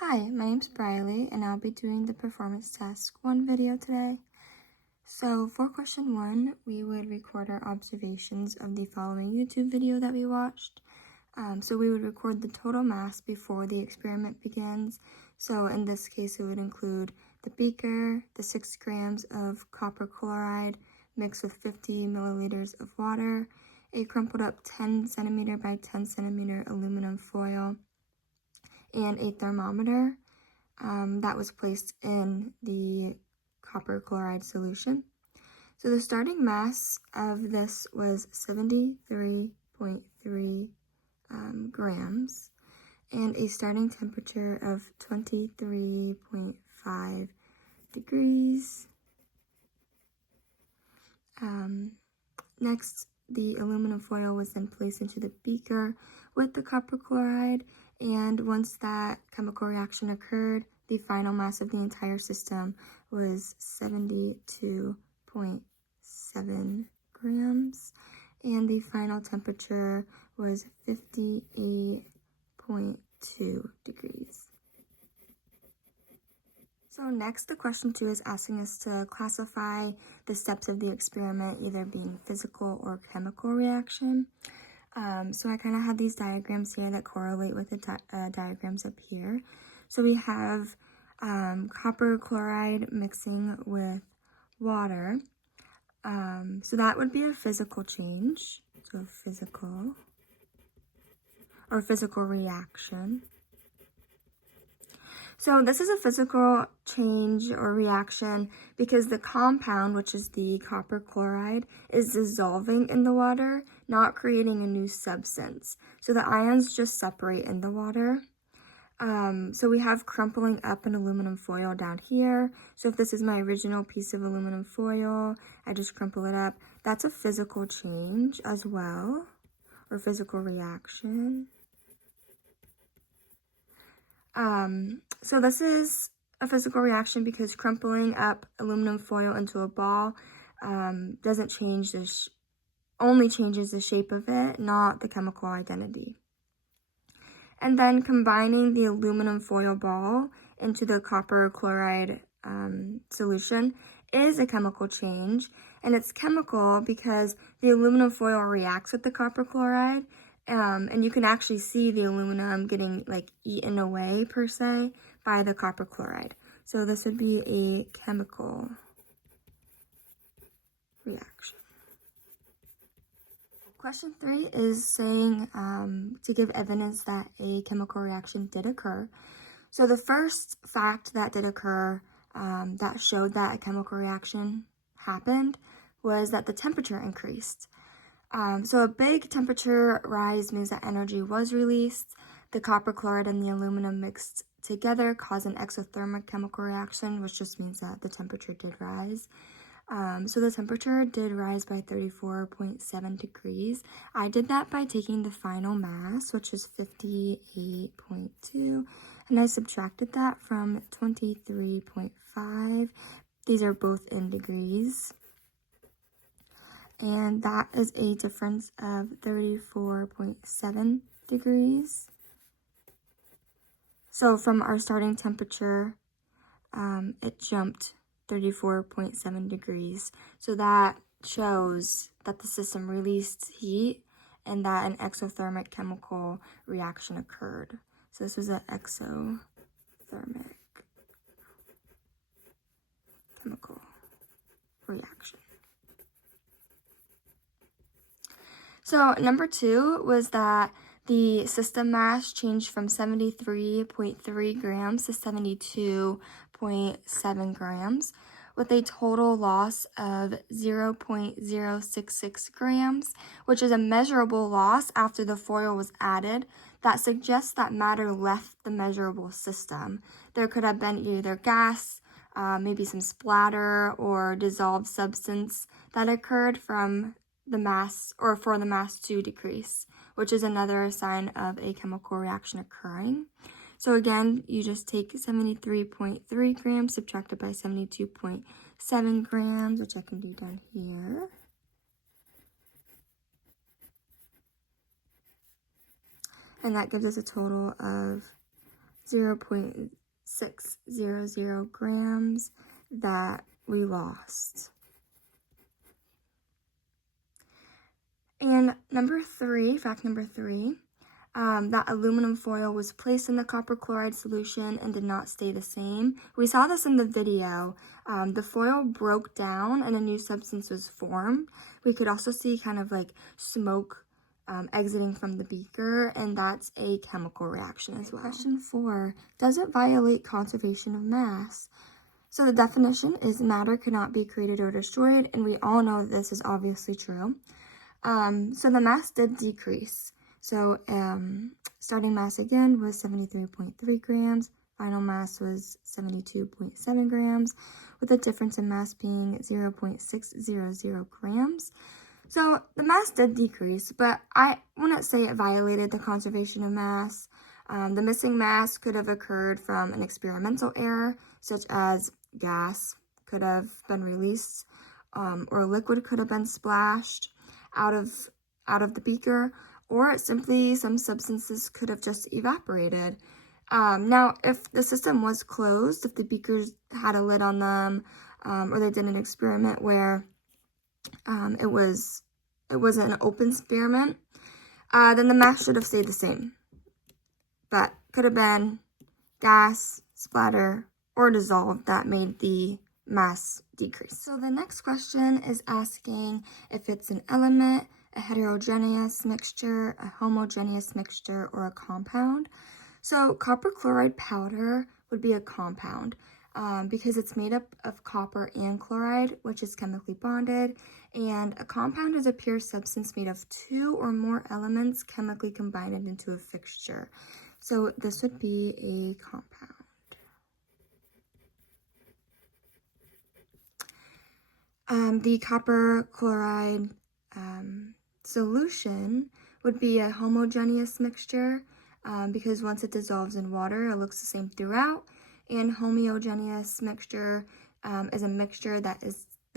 Hi, my name's Briley, and I'll be doing the performance task 1 video today. So for question 1, we would record our observations of the following YouTube video that we watched. So we would record the total mass before the experiment begins. So in this case, it would include the beaker, the 6 grams of copper chloride mixed with 50 milliliters of water, a crumpled up 10 centimeter by 10 centimeter aluminum foil, and a thermometer that was placed in the copper chloride solution. So the starting mass of this was 73.3 grams and a starting temperature of 23.5 degrees. Next, the aluminum foil was then placed into the beaker with the copper chloride, and once that chemical reaction occurred, the final mass of the entire system was 72.7 grams, and the final temperature was 58.2 degrees. So next, the question 2 is asking us to classify the steps of the experiment, either being physical or chemical reaction. So I kind of have these diagrams here that correlate with the diagrams up here. So we have copper chloride mixing with water. So that would be a physical change. So physical reaction. So this is a physical change or reaction because the compound, which is the copper chloride, is dissolving in the water, not creating a new substance. So the ions just separate in the water. So we have crumpling up an aluminum foil down here. So if this is my original piece of aluminum foil, I just crumple it up. That's a physical change as well, or physical reaction. So this is a physical reaction because crumpling up aluminum foil into a ball doesn't change only changes the shape of it, not the chemical identity. And then combining the aluminum foil ball into the copper chloride solution is a chemical change, and it's chemical because the aluminum foil reacts with the copper chloride. And you can actually see the aluminum getting like eaten away per se by the copper chloride. So this would be a chemical reaction. Question 3 is saying to give evidence that a chemical reaction did occur. So the first fact that did occur that showed that a chemical reaction happened was that the temperature increased. So a big temperature rise means that energy was released. The copper chloride and the aluminum mixed together caused an exothermic chemical reaction, which just means that the temperature did rise. So the temperature did rise by 34.7 degrees. I did that by taking the final mass, which is 58.2, and I subtracted that from 23.5. These are both in degrees. And that is a difference of 34.7 degrees. So from our starting temperature, it jumped 34.7 degrees. So that shows that the system released heat and that an exothermic chemical reaction occurred. So this was an exothermic chemical reaction. So number 2 was that the system mass changed from 73.3 grams to 72.7 grams with a total loss of 0.066 grams, which is a measurable loss after the foil was added. That suggests that matter left the measurable system. There could have been either gas, maybe some splatter, or dissolved substance that occurred from the mass, or for the mass to decrease, which is another sign of a chemical reaction occurring. So again, you just take 73.3 grams subtracted by 72.7 grams, which I can do down here. And that gives us a total of 0.600 grams that we lost. And fact number three, that aluminum foil was placed in the copper chloride solution and did not stay the same. We saw this in the video. The foil broke down and a new substance was formed. We could also see kind of like smoke exiting from the beaker, and that's a chemical reaction as well. Question 4, does it violate conservation of mass? So the definition is matter cannot be created or destroyed, and we all know this is obviously true. So the mass did decrease. So starting mass again was 73.3 grams. Final mass was 72.7 grams, with the difference in mass being 0.600 grams. So the mass did decrease, but I wouldn't say it violated the conservation of mass. The missing mass could have occurred from an experimental error, such as gas could have been released, or liquid could have been splashed out of the beaker, or simply some substances could have just evaporated. Now, if the system was closed, if the beakers had a lid on them, or they did an experiment where it wasn't an open experiment, then the mass should have stayed the same. But could have been gas, splatter, or dissolved that made the mass decrease. So the next question is asking if it's an element, a heterogeneous mixture, a homogeneous mixture, or a compound. So copper chloride powder would be a compound because it's made up of copper and chloride, which is chemically bonded. And a compound is a pure substance made of 2 or more elements chemically combined into a fixture. So this would be a compound. The copper chloride solution would be a homogeneous mixture because once it dissolves in water, it looks the same throughout. And homogeneous mixture is a mixture that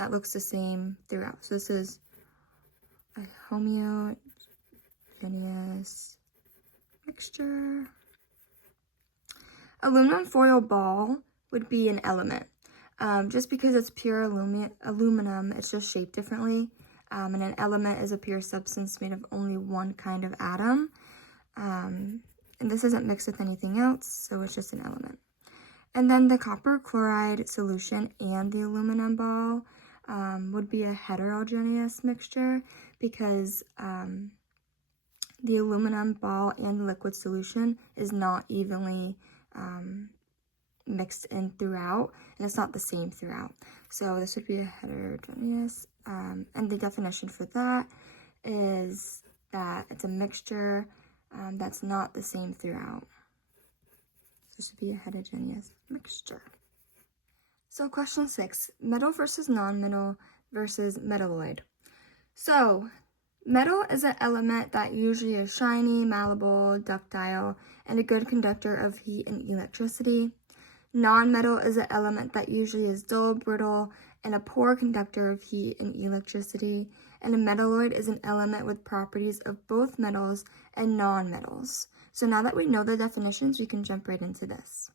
looks the same throughout. So this is a homogeneous mixture. Aluminum foil ball would be an element. Just because it's pure aluminum, it's just shaped differently. And an element is a pure substance made of only one kind of atom. And this isn't mixed with anything else, so it's just an element. And then the copper chloride solution and the aluminum ball would be a heterogeneous mixture because the aluminum ball and the liquid solution is not evenly mixed in throughout, and it's not the same throughout. So this would be a heterogeneous, and the definition for that is that it's a mixture that's not the same throughout. So this would be a heterogeneous mixture. So question 6, metal versus non-metal versus metalloid. So metal is an element that usually is shiny, malleable, ductile, and a good conductor of heat and electricity. Non-metal is an element that usually is dull, brittle, and a poor conductor of heat and electricity. And a metalloid is an element with properties of both metals and non-metals. So now that we know the definitions, we can jump right into this.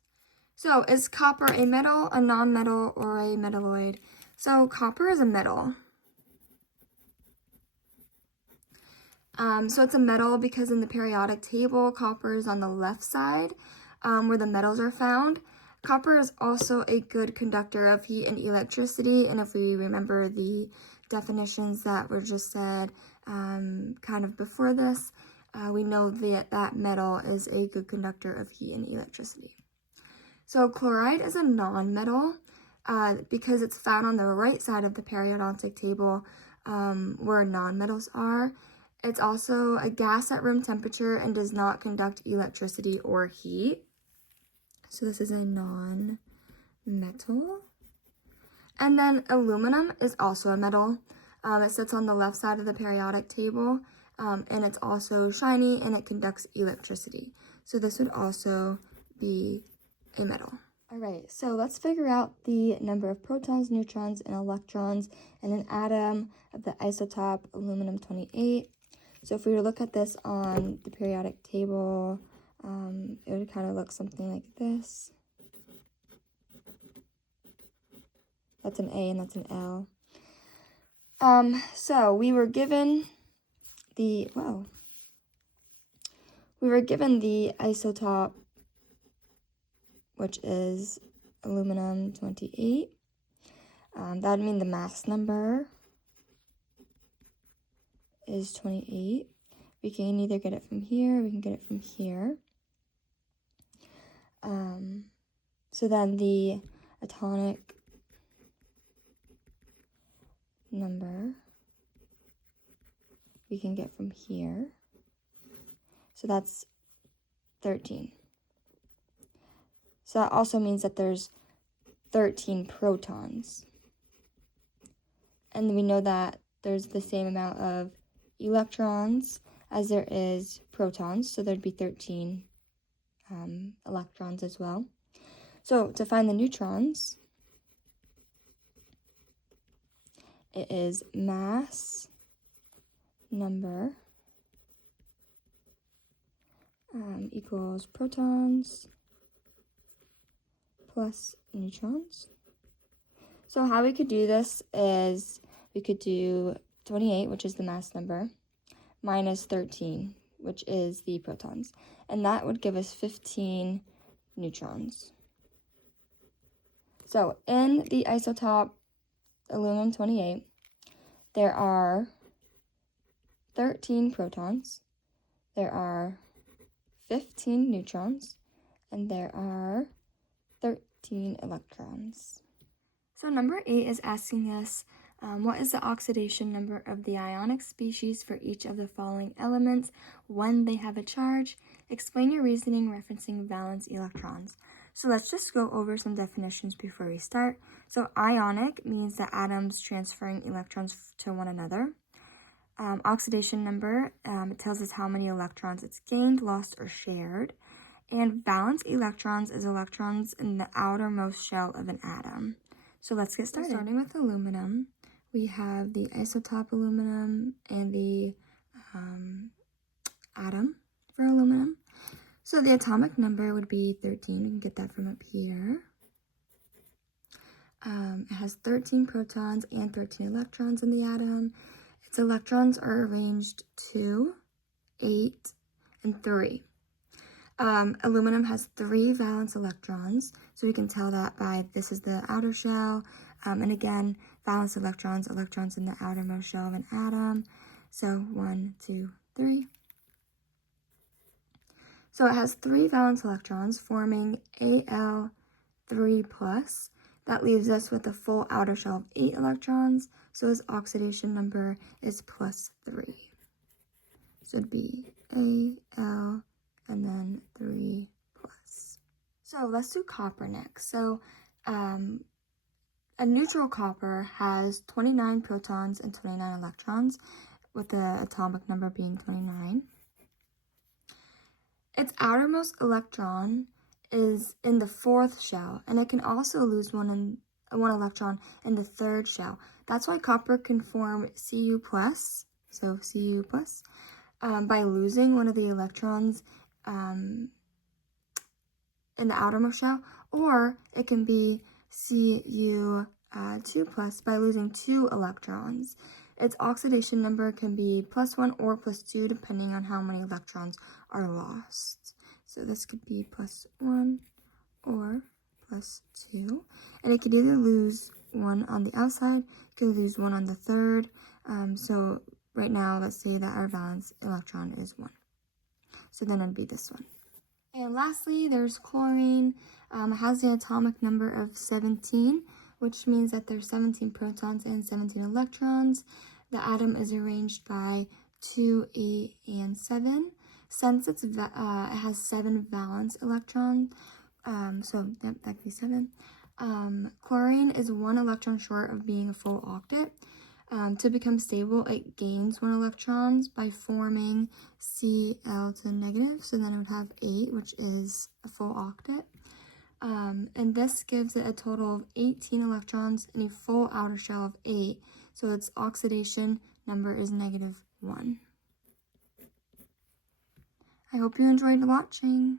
So is copper a metal, a non-metal, or a metalloid? So copper is a metal. So it's a metal because in the periodic table, copper is on the left side where the metals are found. Copper is also a good conductor of heat and electricity, and if we remember the definitions that were just said kind of before this, we know that metal is a good conductor of heat and electricity. So chloride is a non-metal because it's found on the right side of the periodic table where non-metals are. It's also a gas at room temperature and does not conduct electricity or heat. So this is a non-metal. And then aluminum is also a metal. It sits on the left side of the periodic table, and it's also shiny and it conducts electricity. So this would also be a metal. All right, so let's figure out the number of protons, neutrons, and electrons in an atom of the isotope aluminum-28. So if we were to look at this on the periodic table, It would kind of look something like this. That's an A and that's an L. So we were given the isotope, which is aluminum 28. That would mean the mass number is 28. We can either get it from here, or we can get it from here. So then the atomic number we can get from here. So that's 13. So that also means that there's 13 protons. And we know that there's the same amount of electrons as there is protons, so there'd be 13 electrons as well. So to find the neutrons, it is mass number equals protons plus neutrons. So how we could do this is we could do 28, which is the mass number, minus 13, which is the protons. And that would give us 15 neutrons. So in the isotope aluminum 28, there are 13 protons, there are 15 neutrons, and there are 13 electrons. So number 8 is asking us, what is the oxidation number of the ionic species for each of the following elements when they have a charge? Explain your reasoning referencing valence electrons. So let's just go over some definitions before we start. So ionic means that atoms transferring electrons to one another. Oxidation number, it tells us how many electrons it's gained, lost, or shared. And valence electrons is electrons in the outermost shell of an atom. So let's get started. Starting with aluminum, we have the isotope aluminum and the atom for aluminum. So the atomic number would be 13. We can get that from up here. It has 13 protons and 13 electrons in the atom. Its electrons are arranged 2, 8, and 3. Aluminum has 3 valence electrons, so we can tell that by this is the outer shell, and again, valence electrons in the outermost shell of an atom. So 1, 2, 3. So it has 3 valence electrons forming Al3+. That leaves us with a full outer shell of 8 electrons, so its oxidation number is +3. So it'd be Al and then 3+. So let's do copper next. So a neutral copper has 29 protons and 29 electrons, with the atomic number being 29. Its outermost electron is in the 4th shell, and it can also lose one electron in the 3rd shell. That's why copper can form Cu+, so Cu+, by losing one of the electrons in the outermost shell, or it can be Cu2+ by losing 2 electrons. Its oxidation number can be +1 or +2 depending on how many electrons are lost. So this could be +1 or +2. And it could either lose 1 on the outside, it could lose 1 on the 3rd. So right now, let's say that our valence electron is 1. So then it'd be this one. And lastly, there's chlorine. It has the atomic number of 17, which means that there's 17 protons and 17 electrons. The atom is arranged by 2, 8, and 7. Since it has 7 valence electrons, so yep, that could be 7. Chlorine is 1 electron short of being a full octet. To become stable, it gains 1 electron by forming Cl to negative, so then it would have 8, which is a full octet. And this gives it a total of 18 electrons and a full outer shell of 8, so its oxidation number is -1. I hope you enjoyed watching.